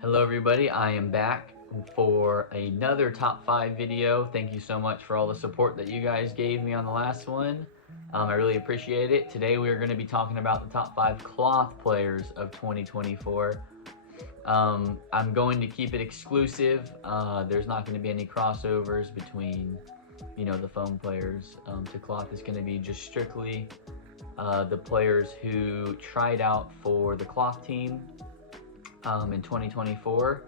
Hello everybody, I am back for another top 5 video. Thank you so much for all the support that you guys gave me on the last one. I really appreciate it. Today we are going to be talking about the top 5 cloth players of 2024. I'm going to keep it exclusive. There's not going to be any crossovers between, the foam players to cloth. It's going to be just strictly the players who tried out for the cloth team in 2024.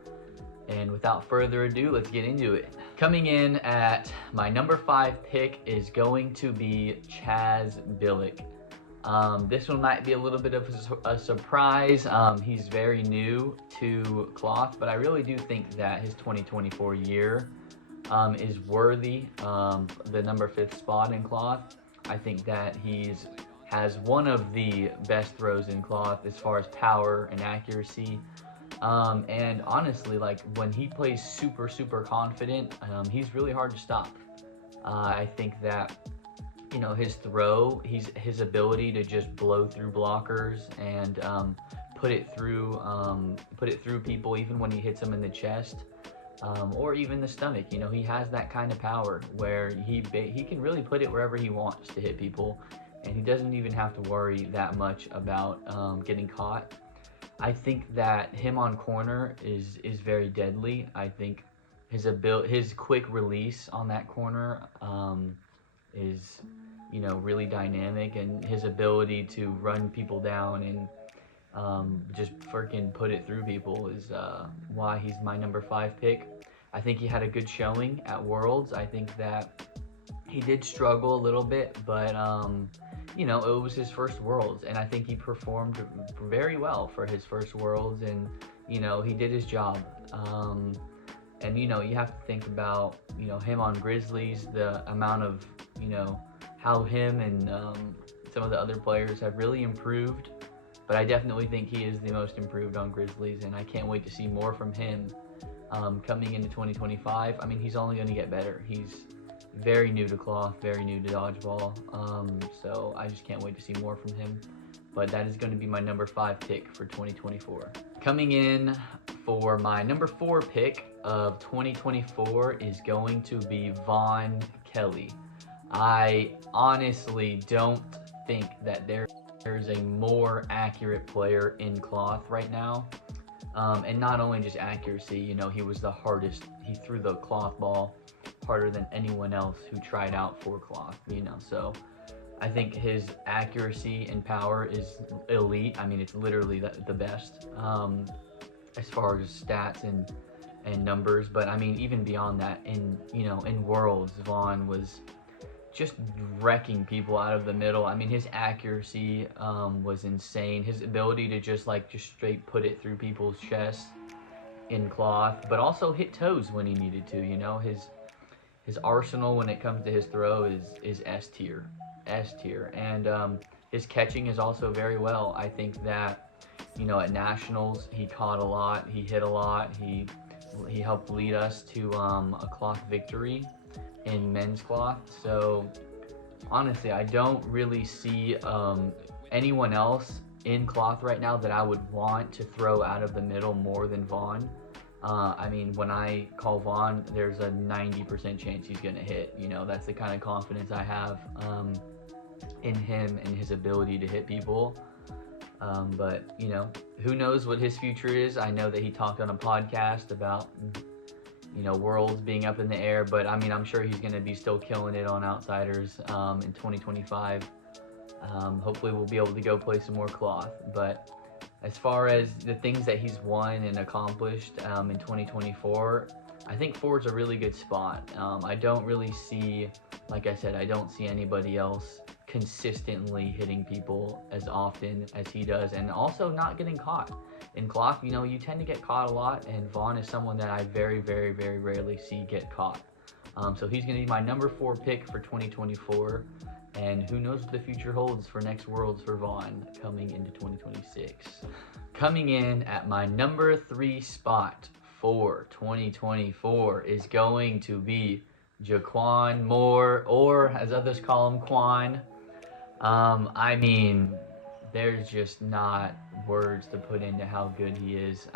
And without further ado, let's get into it. Coming in at my number 5 pick is going to be Chaz Bilk. This one might be a little bit of a surprise. He's very new to cloth, but I really do think that his 2024 year is worthy the number 5th spot in cloth. I think that has one of the best throws in cloth as far as power and accuracy. And honestly, like when he plays super confident, he's really hard to stop. I think that his throw, his ability to just blow through blockers and put it through people, even when he hits them in the chest or even the stomach. He has that kind of power where he can really put it wherever he wants to hit people, and he doesn't even have to worry that much about getting caught. I think that him on corner is very deadly. I think his quick release on that corner is really dynamic, and his ability to run people down and just freaking put it through people is why he's my number 5 pick. I think he had a good showing at Worlds. I think that he did struggle a little bit, but it was his first Worlds, and I think he performed very well for his first Worlds, and he did his job. And you have to think about him on Grizzlies, the amount of how him and some of the other players have really improved. But I definitely think he is the most improved on Grizzlies, and I can't wait to see more from him coming into 2025. I mean, he's only going to get better. He's very new to cloth, very new to dodgeball, so I just can't wait to see more from him. But that is going to be my number 5 pick for 2024. Coming in for my number 4 pick of 2024 is going to be Vaughn Kelly. I honestly don't think that there's a more accurate player in cloth right now. And not only just accuracy, he was the hardest. He threw the cloth ball harder than anyone else who tried out for cloth, so I think his accuracy and power is elite. I mean, it's literally the best as far as stats and numbers. But I mean, even beyond that, in Worlds, Vaughn was just wrecking people out of the middle. I mean, his accuracy was insane. His ability to just straight put it through people's chests in cloth, but also hit toes when he needed to. His arsenal when it comes to his throw is S tier, and his catching is also very well. I think that at nationals he caught a lot, he hit a lot, he helped lead us to a cloth victory in men's cloth. So honestly, I don't really see anyone else in cloth right now that I would want to throw out of the middle more than Vaughn. I mean, when I call Vaughn, there's a 90% chance he's going to hit. That's the kind of confidence I have in him and his ability to hit people. But, who knows what his future is. I know that he talked on a podcast about, Worlds being up in the air. But, I mean, I'm sure he's going to be still killing it on Outsiders in 2025. Hopefully we'll be able to go play some more cloth. But as far as the things that he's won and accomplished in 2024, I think 4 is a really good spot. I don't really see, like I said, I don't see anybody else consistently hitting people as often as he does, and also not getting caught. In cloth, you tend to get caught a lot, and Vaughn is someone that I very rarely see get caught. So he's going to be my number 4 pick for 2024. And who knows what the future holds for next Worlds for Vaughn coming into 2026. Coming in at my number 3 spot for 2024 is going to be Jaquan Moore, or as others call him, Quan. I mean, there's just not words to put into how good he is.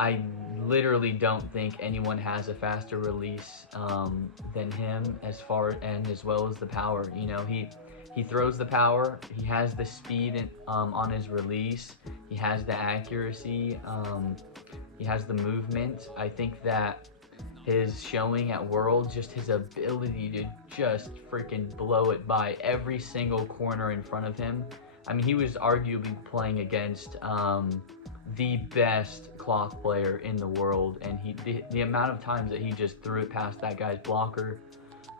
I literally don't think anyone has a faster release than him, as well as the power. You know, he throws the power. He has the speed on his release. He has the accuracy. He has the movement. I think that his showing at Worlds, just his ability to just freaking blow it by every single corner in front of him. I mean, he was arguably playing against the best cloth player in the world, and the amount of times that he just threw it past that guy's blocker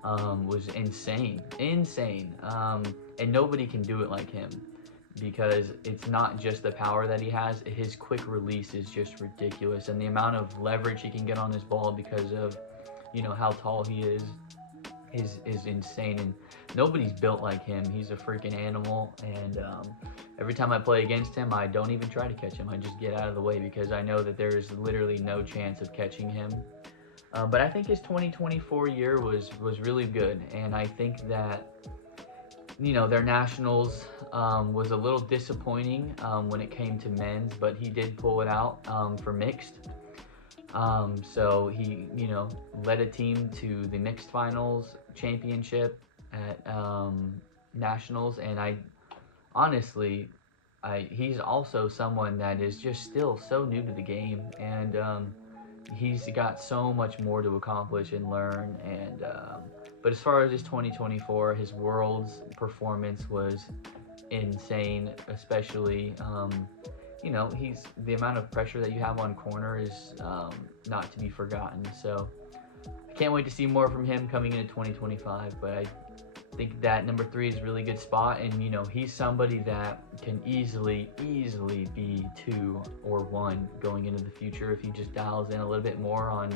was insane. And nobody can do it like him, because it's not just the power that he has. His quick release is just ridiculous, and the amount of leverage he can get on his ball because of, you know, how tall he is insane. And nobody's built like him. He's a freaking animal, and every time I play against him, I don't even try to catch him. I just get out of the way, because I know that there is literally no chance of catching him. But I think his 2024 year was really good, and I think that, you know, their nationals was a little disappointing when it came to men's, but he did pull it out for mixed. So he, you know, led a team to the mixed finals championship at nationals, and he's also someone that is just still so new to the game, and he's got so much more to accomplish and learn. And but as far as his 2024, his Worlds performance was insane, especially you know, the amount of pressure that you have on corner is not to be forgotten. So I can't wait to see more from him coming into 2025. But I think that number 3 is a really good spot, and you know, he's somebody that can easily be 2 or 1 going into the future if he just dials in a little bit more on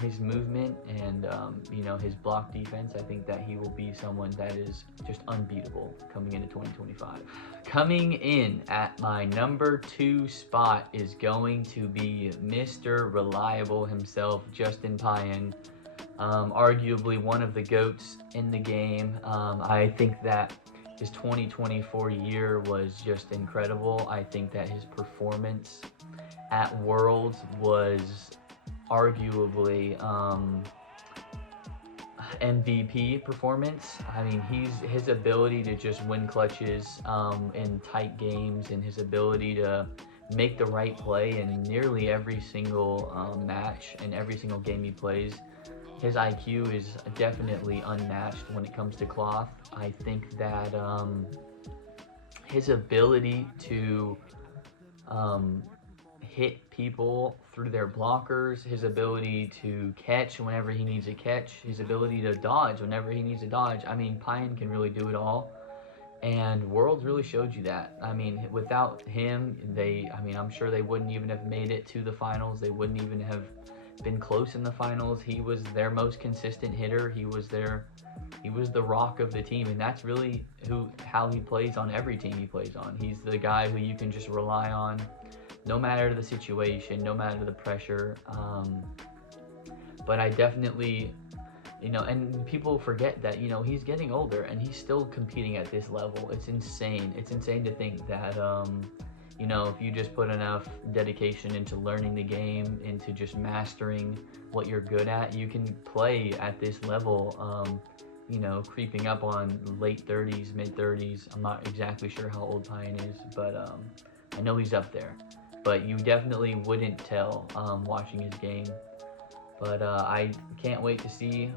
his movement and you know, his block defense. I think that he will be someone that is just unbeatable coming into 2025. Coming in at my number 2 spot is going to be Mr. Reliable himself, Justin Payan. Arguably one of the GOATs in the game. I think that his 2024 year was just incredible. I think that his performance at Worlds was arguably MVP performance. I mean, his ability to just win clutches in tight games, and his ability to make the right play in nearly every single match and every single game he plays. His IQ is definitely unmatched when it comes to cloth. I think that his ability to hit people through their blockers, his ability to catch whenever he needs to catch, his ability to dodge whenever he needs to dodge. I mean, Payan can really do it all, and Worlds really showed you that. I mean, without him, I'm sure they wouldn't even have made it to the finals. They wouldn't even have been close in the finals. He was their most consistent hitter. He was the rock of the team, and that's really how he plays on every team he plays on. He's the guy who you can just rely on, no matter the situation, no matter the pressure. But I definitely, you know, and people forget that, you know, he's getting older and he's still competing at this level. It's insane. It's insane to think that, you know, if you just put enough dedication into learning the game, into just mastering what you're good at, you can play at this level, you know, creeping up on late 30s, mid 30s. I'm not exactly sure how old Payan is, but I know he's up there. But you definitely wouldn't tell watching his game. But I can't wait to see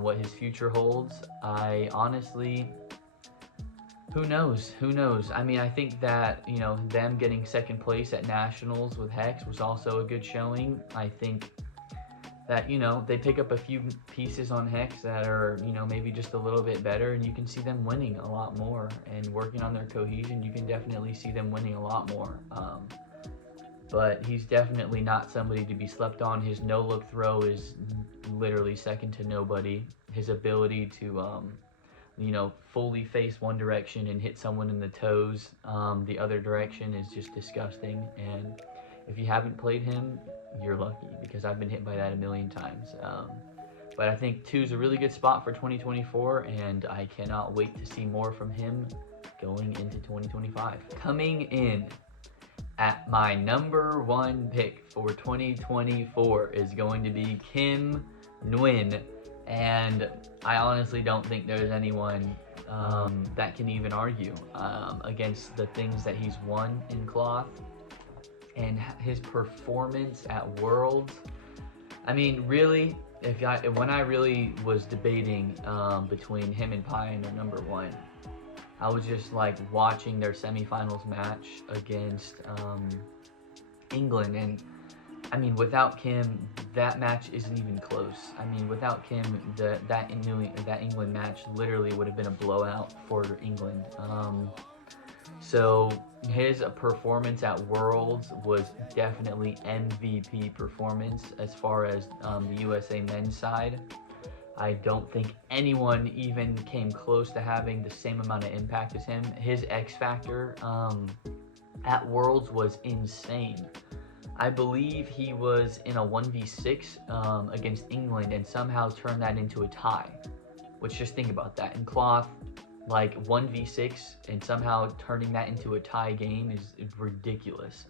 what his future holds. I honestly, who knows? I mean, I think that, you know, them getting second place at Nationals with Hex was also a good showing. I think that, you know, they pick up a few pieces on Hex that are, you know, maybe just a little bit better, and you can see them winning a lot more. And working on their cohesion, you can definitely see them winning a lot more. But he's definitely not somebody to be slept on. His no-look throw is literally second to nobody. His ability to, you know, fully face one direction and hit someone in the toes the other direction is just disgusting. And if you haven't played him, you're lucky, because I've been hit by that a million times. But I think 2 is a really good spot for 2024, and I cannot wait to see more from him going into 2025. Coming in At my number 1 pick for 2024 is going to be Kim Nguyen, and I honestly don't think there's anyone that can even argue against the things that he's won in cloth and his performance at Worlds. I mean, really, when I really was debating between him and Pioneer number 1, I was just like watching their semifinals match against England, and I mean, without Kim, that match isn't even close. I mean, without Kim, that England match literally would have been a blowout for England. So his performance at Worlds was definitely MVP performance as far as the USA men's side. I don't think anyone even came close to having the same amount of impact as him. His X factor at Worlds was insane. I believe he was in a 1v6 against England and somehow turned that into a tie. Which, just think about that. In cloth, like 1v6 and somehow turning that into a tie game is ridiculous.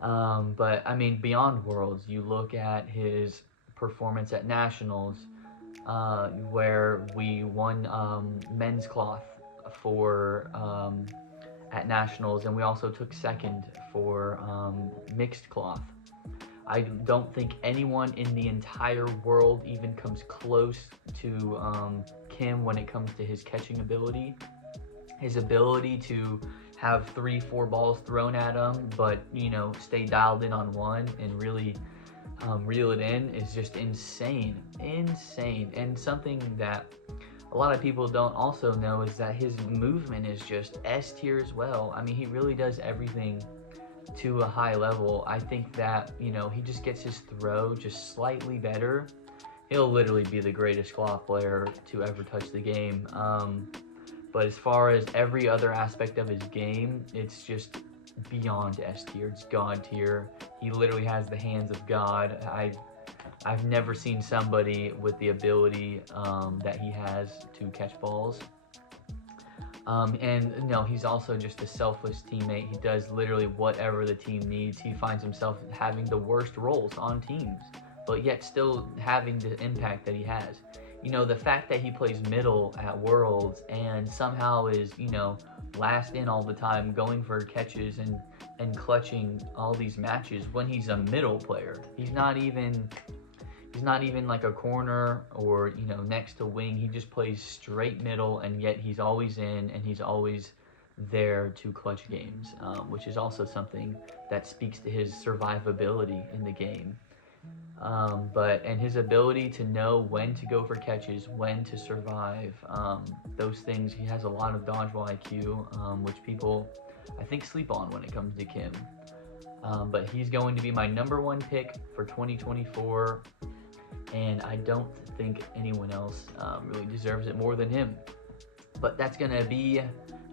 But I mean, beyond Worlds, you look at his performance at Nationals, where we won men's cloth for at Nationals, and we also took second for mixed cloth. I don't think anyone in the entire world even comes close to Kim when it comes to his catching ability. His ability to have 3-4 balls thrown at him, but you know, stay dialed in on one and really reel it in is just insane. And something that a lot of people don't also know is that his movement is just S tier as well. I mean, he really does everything to a high level. I think that, you know, he just gets his throw just slightly better. He'll literally be the greatest cloth player to ever touch the game. But as far as every other aspect of his game, it's just beyond S tier. It's God tier. He literally has the hands of God. I've never seen somebody with the ability that he has to catch balls. And you know, he's also just a selfless teammate. He does literally whatever the team needs. He finds himself having the worst roles on teams, but yet still having the impact that he has. You know, the fact that he plays middle at Worlds and somehow is, you know, last in all the time, going for catches and clutching all these matches when he's a middle player. He's not even like a corner or, you know, next to wing. He just plays straight middle, and yet he's always in and he's always there to clutch games, which is also something that speaks to his survivability in the game. And his ability to know when to go for catches, when to survive, those things. He has a lot of dodgeball IQ, which people, I think, sleep on when it comes to Kim. But he's going to be my number 1 pick for 2024. And I don't think anyone else really deserves it more than him. But that's gonna be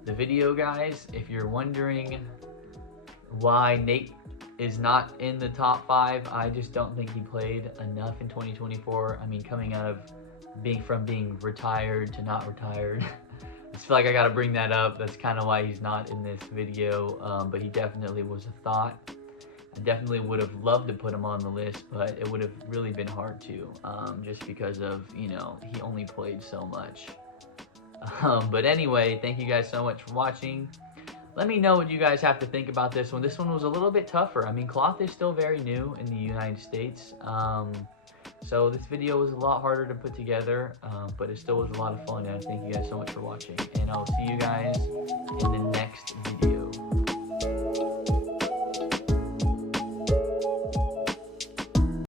the video, guys. If you're wondering why Nate is not in the top 5, I just don't think he played enough in 2024. I mean, coming out of being retired to not retired, I just feel like I gotta bring that up. That's kind of why he's not in this video. But he definitely was a thought. I definitely would have loved to put him on the list, but it would have really been hard to, just because of, you know, he only played so much. But anyway, thank you guys so much for watching. Let me know what you guys have to think about this one. This one was a little bit tougher. I mean, cloth is still very new in the United States. So this video was a lot harder to put together, but it still was a lot of fun. And thank you guys so much for watching. And I'll see you guys in the next